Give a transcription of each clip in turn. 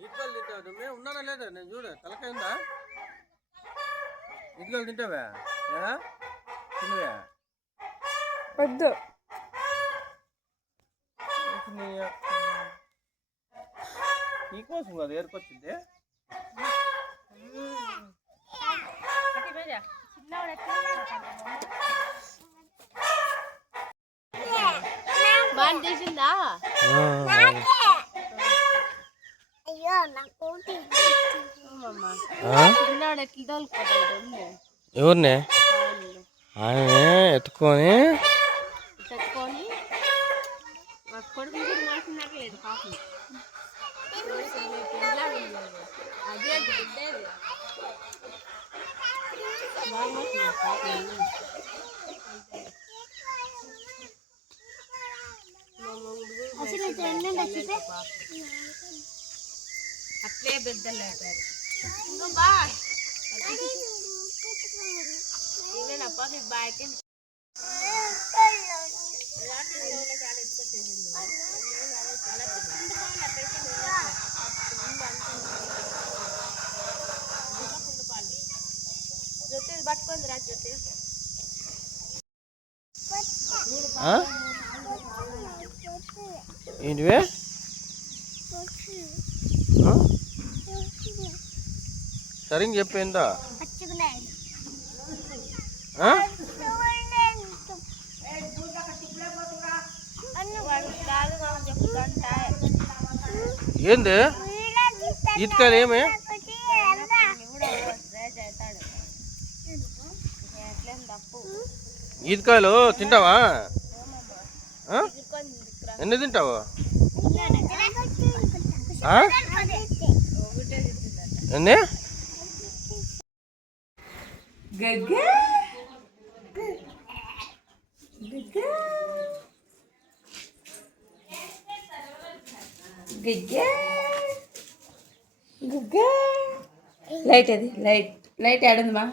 ఇటుకలు ఉన్నానా లేదా నేను చూడు తలకాయ ఉందా ఇటుకలు తింటావా తినవా వద్దు నీకోసం కదా ఏర్పచ్చింది బాగా తీసిందా ఎవరిని ఆయన ఎత్తుకొని అట్లే బిడ్డలు ఇవేనప్ప మీ బాయ్కి జొత్తి పట్టుకుంది రా జొత్తి ఏంటివే సరిగ్గా చెప్పిందా ఏంది ఈతకాయలు ఏమి ఈతకాయలు తింటావా ఎన్ని తింటావు ఎన్ని లైట్ అది లైట్ లైట్ ఆడుందమ్మా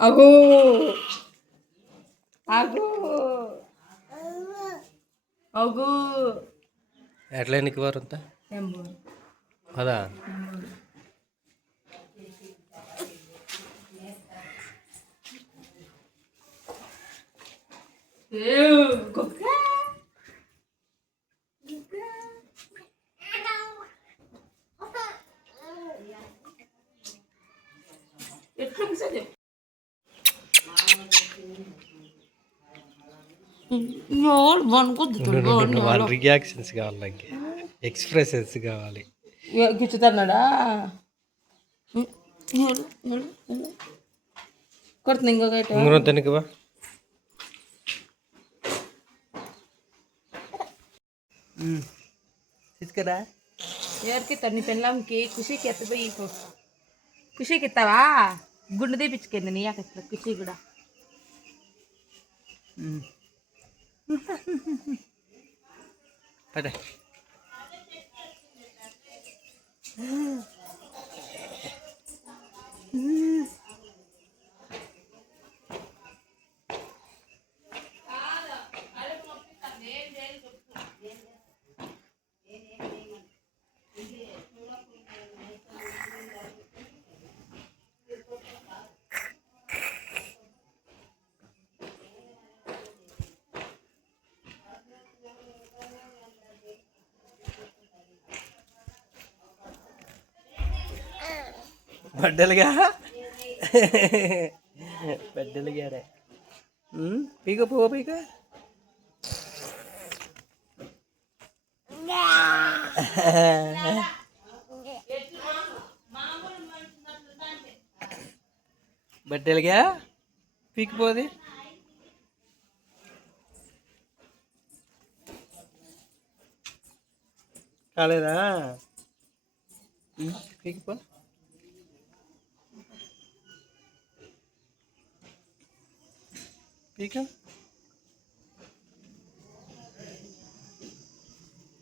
అగో అగో అగో ఎట్లా ఎన్నికి వారంత అదా వాళ్ళ రియాక్షన్స్ కావాలి నాకు ఎక్స్ప్రెషన్స్ కావాలి గిచ్చుతున్నాడా కొడుతుంది ఇంకొక తనకి తీసుకురా ఎవరికి నీ పిల్లంకి ఖుషికి ఎత్తపోయి ఖుషికి ఇస్తావా గుండు తీపించుకెళ్ళి నీ అక్కడ ఖుషి కూడా పడే బడ్డలుగా బడ్డలుగాడే పీక పువ్వు పీక బడ్డలుగా పీకిపోది కాలేదా పీకిపో పీక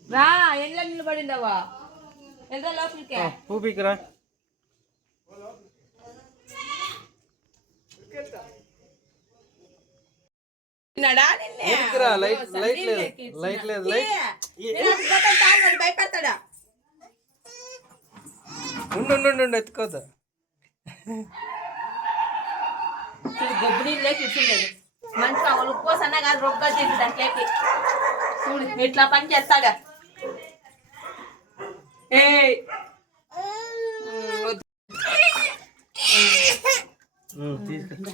రా ఎండ్ల నిలబడిందవా ఎంత లోపలికే పువ్వు పీకరా. ఎదుకురా, లైట్ లైట్ లేదు, లైట్ లేదు, లైట్ భయపడతాడా ఉండు ఎత్తుకోదా. గొబ్బు నీళ్ళు లేక ఇచ్చిండేది మంచిగా ఉప్పుకోసన్నా కాదు రొక్క తింది దాంట్లోకి చూడు ఇట్లా పని చేస్తాడా. ఏ తీసుకు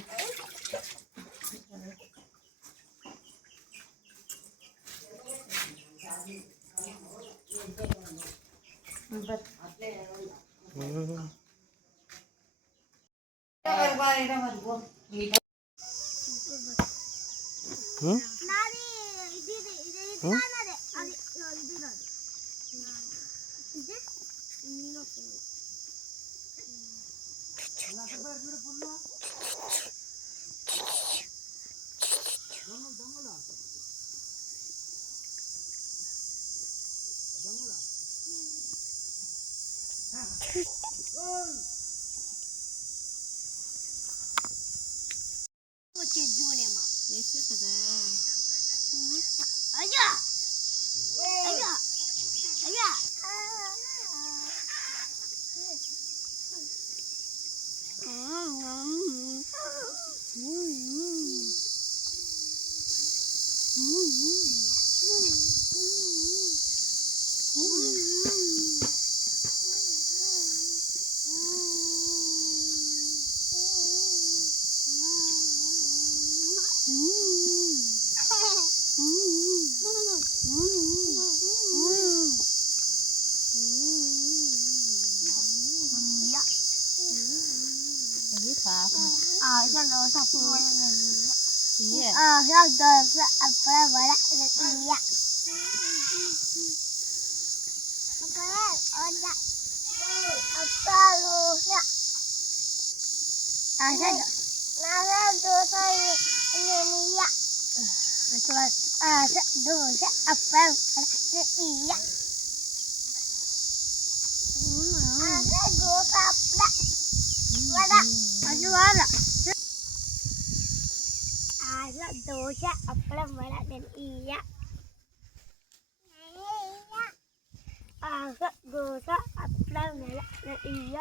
దోశ అప్పడం వడ నేను ఇయ్య దోశ అప్పడం వడ నేను ఇయ్య దోశ అప్పడం వడ ఇయ్య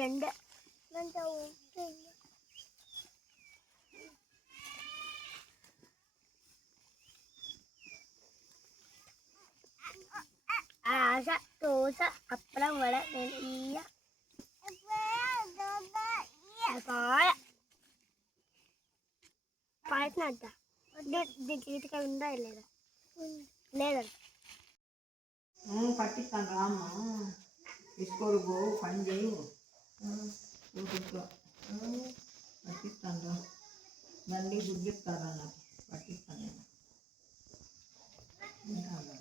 రెండు ఆశ దోశ అప్పడం వడ నేను ఇయ్య పాడుతున్నట్ట దీనికి ఇటుక ఉందా లేదా లేదంట పట్టిస్తాను రామ్మ తీసుకోరు గో పని చేయు ఊరిలో పట్టిస్తాను రా బండి గుడ్డిస్తారా నాకు పట్టిస్తాను నాకు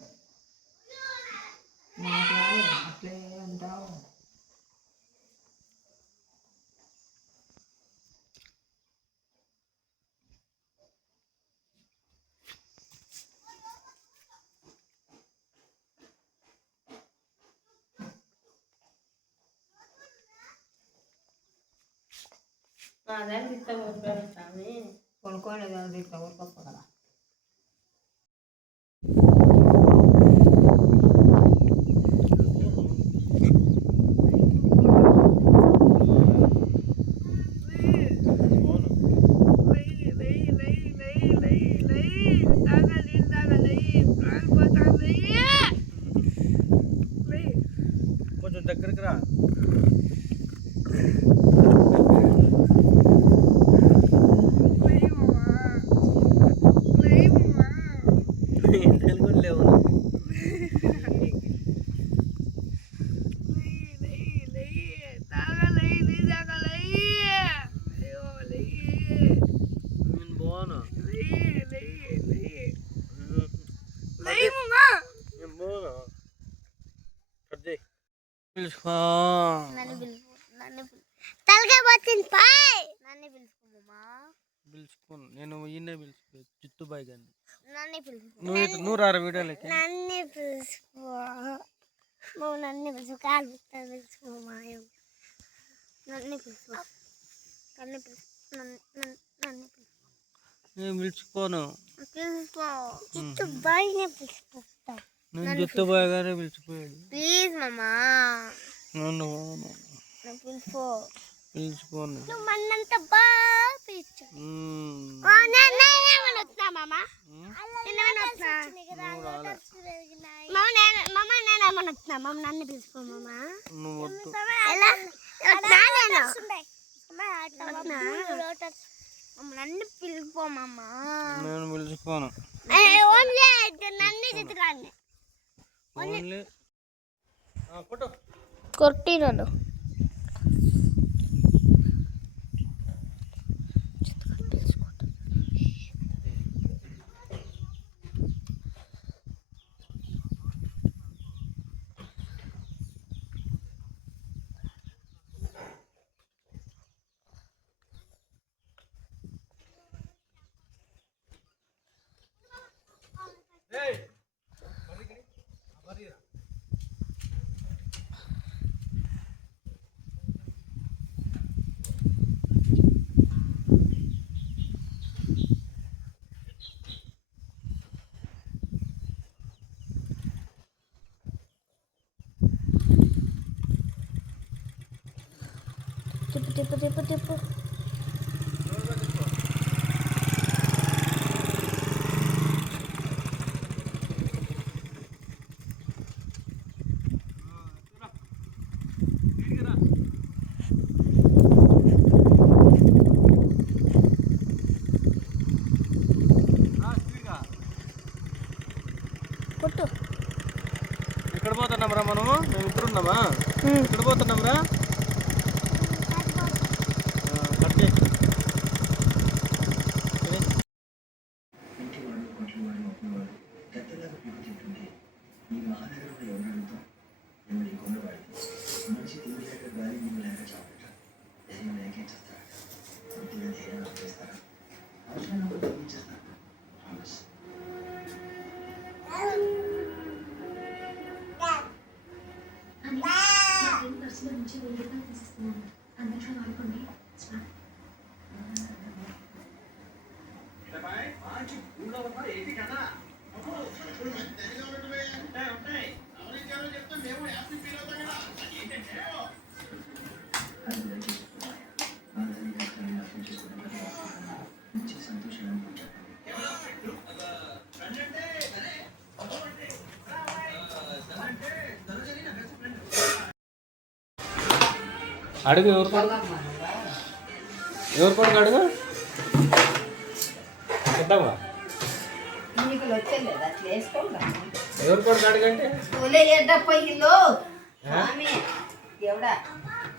అట్లే ఉంటావు. కొనుక్కోలేదు అది ఇట్లా ఊరుకోప్ప కదా. కొంచెం దగ్గరికి రా. పిలుచుకో నన్ను పిలుపు తలకాయ పోతుంది పాయ్ నన్ను పిలుచుకోమా పిలుచుకోను నేను ఈయనే పిలుచుకో చిత్తుబాయి గారిని నన్ను పిలుచుకో నువ్వు రారా వీడియోలకి నన్ను పిలుచుకో నువ్వు నన్ను పిలుచు కాలు పిలుచుకోమా నన్ను పిలుచుకో నన్ను పిలుచు నన్ను పిలుచుకో నేను పిలుచుకోను పిలుచుకో చిత్తుబాయినే పిలుచుకుంటా నేను చిత్తుబాయి గారే పిలిచిపోయాడు ప్లీజ్ మామా నన్ను పిలుచుకో పిలుచుకోను నువ్వు మన్నంత బాగా పిలుచు నేనేమనొస్తున్నా మామ నేనేమనొస్తున్నా మామ నన్ను పిలుచుకో మామ నువ్వు వద్దు నన్ను పిలుచుకో మామ నేను పిలుచుకోను ఓన్లీ నన్ను చిత్రాన్ని ఓన్లీ ఫోటో కొట్టినాను తిప్పు కొట్టు ఎక్కడ పోతున్నాం రా మనము మేము ఇప్పుడు ఉన్నామా ఎక్కడ పోతున్నాం రా అడుగు ఎవరు కొడుకు అడుగు చెప్తామా ఎవరు కొడుకు అడుగంటే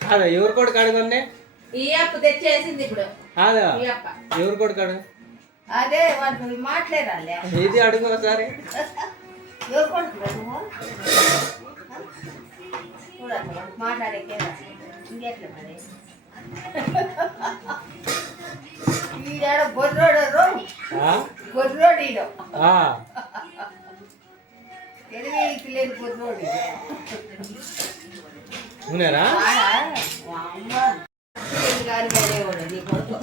కాదా ఎవరు కొడుకు అడుగుండే ఈ అప్పు తెచ్చేసింది ఇప్పుడు కాదా ఎవరు కొడుకు అడుగు అదే వాళ్ళు మాట్లాడాలి ఇది అడుగు ఒకసారి ఎవరు కొడుకు మాట్లాడే ఇంకెట్లా మరి ఈడ గొర్రోడు గొర్రోడు ఈడ తెలివి లేని గొర్రోడు ఉన్నారా గారి వేరేవాడు నీ కొడుకు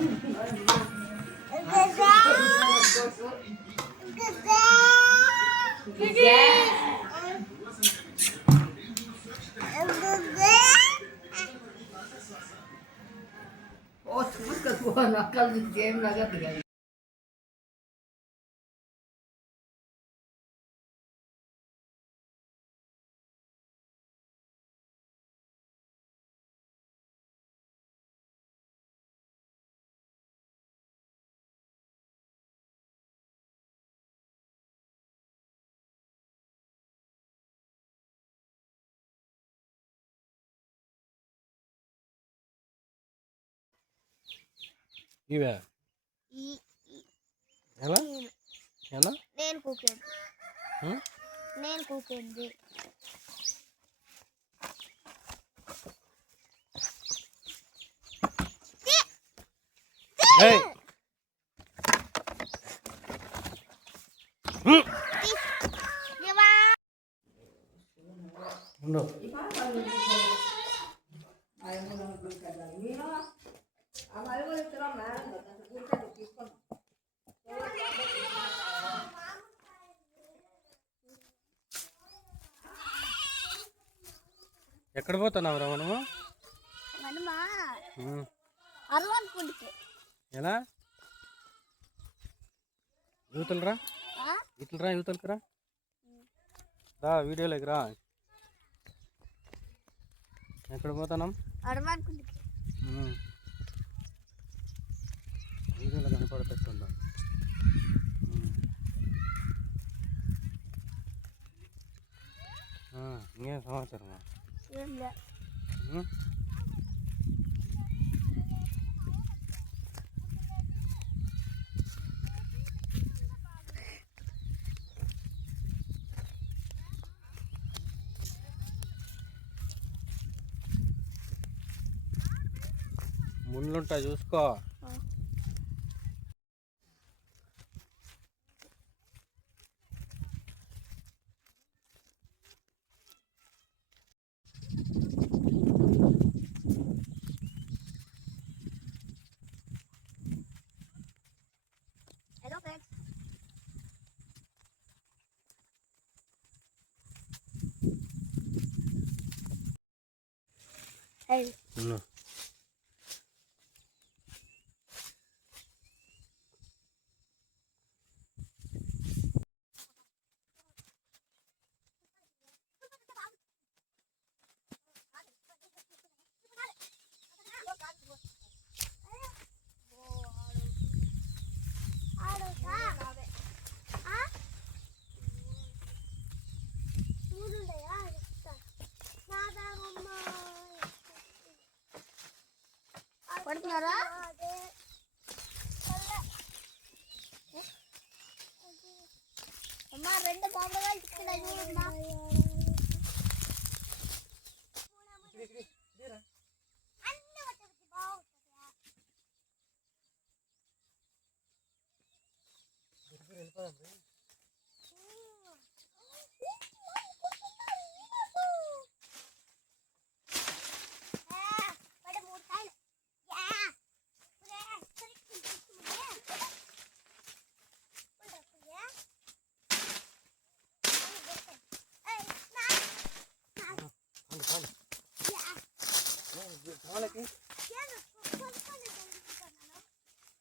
Oh, terus ke gua nakal di game naga tinggal. ఇవే ఎలా ఎలా నేను కూకేది ఉం? నేను కూకేది ఏయ్! ఉం. ఉండు. ఎక్కడ పోతున్నావురా మనము మనమా ఉం. అరవనుకుంటే ఎలా యూతలరా యూతలకి రా రా వీడియోలోకి రా ఎక్కడ పోతున్నాం అరవనుకుంటే వీడియోలో కనపడతట్టుందా ఇంకేం సమాచారం ఏం లే ముళ్ళుంటాయి చూసుకో హలో ఫ్రెండ్స్ ఉన్నా. పడుతున్నారా అమ్మా రెండు బాంబులు ఇక్కడ చూడమ్మా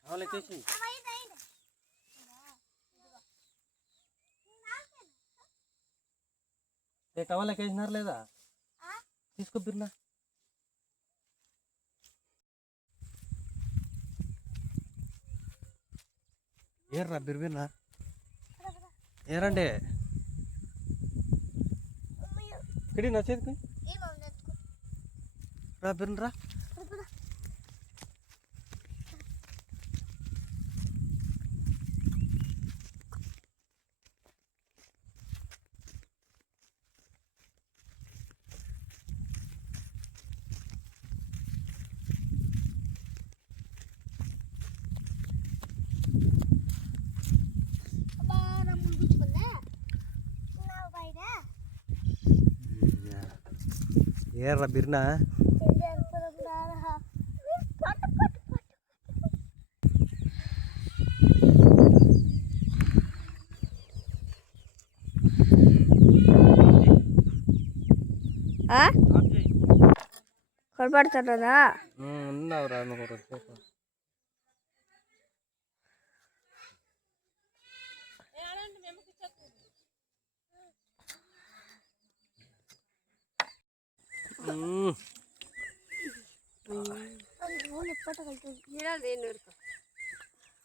కావాలెక్కేసి టవలెక్కేసినారు లేదా తీసుకో బిర్లా ఏర్రా బిర్బిర్నా ఏరండి ఇక్కడి నా చేతికి రా బిర్నరా ఏర్రా బిర్నా కొనపడుతున్నారా ఉన్నావురా నువ్వు వచ్చేసా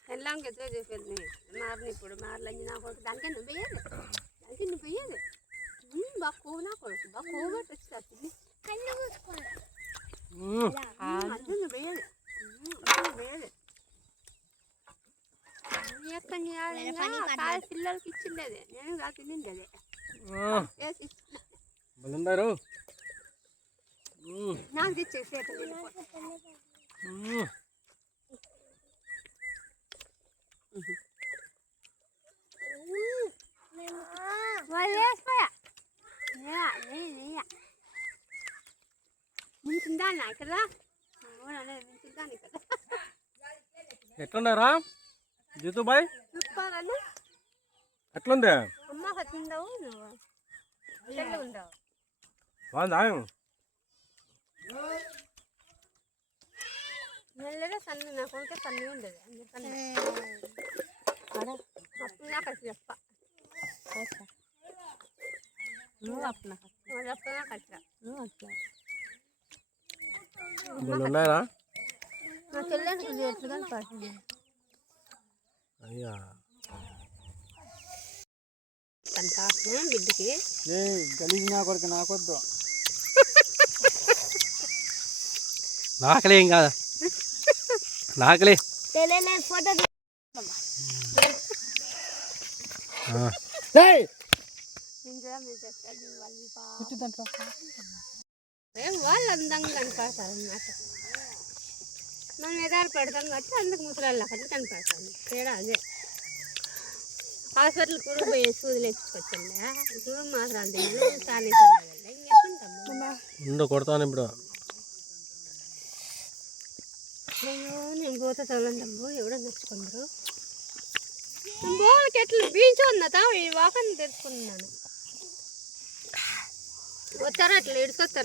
എല്ലാം എത്ര ചോദിക്കുന്നു മാറിന് ഇപ്പോൾ മാറില്ലെങ്കിൽ నా కొడుకు దానికి నువ్వు వేయాలి దానికి నువ్వు వేయాలి బాగా కొవ్వు నా కొడుకు బాగా కొవ్వు పెట్టేస్తుంది అది నువ్వు వేయాలి వేయాలి ఎక్కడ కాదు పిల్లలకి ఇచ్చింది అదే నేను కాదు తినింది అదే వేసి ఇచ్చిన. బాగుండారు. నాకు తెచ్చేసి వాళ్ళు వేసిపోయా ముంచుందా ఇక్కడ ముంచుందా ఇక్కడ ఎట్లున్నారా జీతుబాయ్? చూసుకోవాలని ఎట్లుంది? అమ్మ తిందావు నువ్వు తెల్లగా ఉండవు బాగుందా? మెల్లగా సన్న నా కొడుకు సన్నగా ఉండదు అప్పుడు నాకు అది చెప్ప నువ్వు అప్పుడు నాకు చెప్ప నాకు అట్లా నువ్వు అట్లా ఉన్నాయా? నా చెల్లెనికి ఎట్లుగా పడుతుంది అయ్యా కంటాసిన బిడ్డకి గలీజ్ నా కొడుకు నాకొద్దు. నాకలేం కాదు నాకలే. ఫోటో వాళ్ళు అందంగా కనపడతారు అన్నమాట. మనం ఎదారు పెడతాం కాబట్టి అందుకు ముసలాళ్ళ కట్టి కనపడతాను. తేడా అదే హాస్పిటల్ కూడా పోయి సూదులు ఎత్తుకొచ్చా ఇప్పుడు మాత్రాలు తిన్నాను తానేసి ఇంకెట్లుంటాము కొడతాను ఇప్పుడు. నేను పోతే తోలంటాము ఎవడో నచ్చుకుందరు బోళ్ళకి ఎట్లు బీంచు ఉందా ఈ వాకని తెచ్చుకున్నాను వచ్చారా అట్లా ఇడుకొస్తారు.